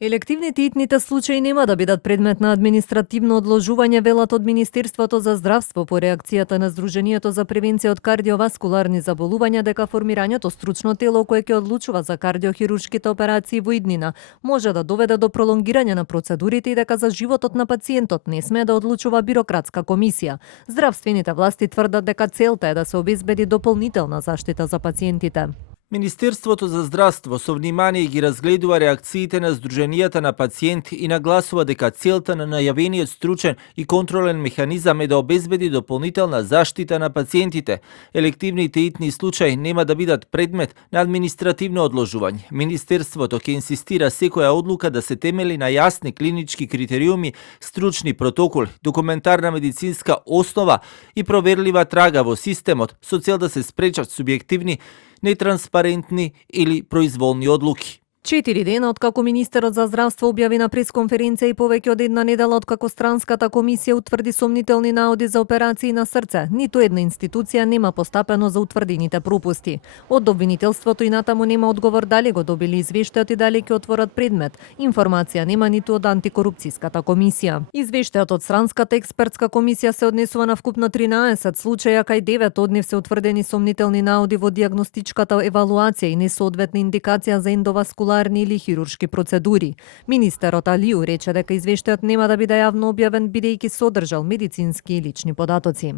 Елективните итните случаи нема да бидат предмет на административно одложување, велат од Министерството за здравство по реакцијата на Сдруженијето за превенција од кардиоваскуларни заболувања дека формирањето стручно тело кое ќе одлучува за кардиохируршките операции во иднина може да доведе до пролонгирање на процедурите и дека за животот на пациентот не смее да одлучува бирократска комисија. Здравствените власти тврдат дека целта е да се обезбеди дополнителна заштита за пациентите. Министерството за здравство со внимание ги разгледува реакциите на Сдруженијата на пациенти и нагласува дека целта на најавениот стручен и контролен механизам е да обезбеди дополнителна заштита на пациентите. Елективните итни случаи нема да бидат предмет на административно одложување. Министерството ќе инсистира секоја одлука да се темели на јасни клинички критериуми, стручни протоколи, документарна медицинска основа и проверлива трага во системот со цел да се спречат субјективни, нетранспарентни или произволни одлуки. 4 дена откако министерот за здравство објави на пресконференција и повеќе од една недела откако странската комисија утврди сомнителни наоди за операции на срце, ниту една институција нема постапено за утврдените пропусти. Од обвинителството и натаму нема одговор дали го добили извештајот и дали ќе отворат предмет. Информација нема ниту од антикорупцијската комисија. Извештајот од странската експертска комисија се однесува на вкупно 13 случаја, кај 9 од нив се утврдени сомнителни наоди во дијагностичката евалуација и несоодветна индикација за ендоваскуларни или хируршки процедури. Министерот Алиу рече дека извештајот нема да биде јавно објавен бидејќи содржал медицински и лични податоци.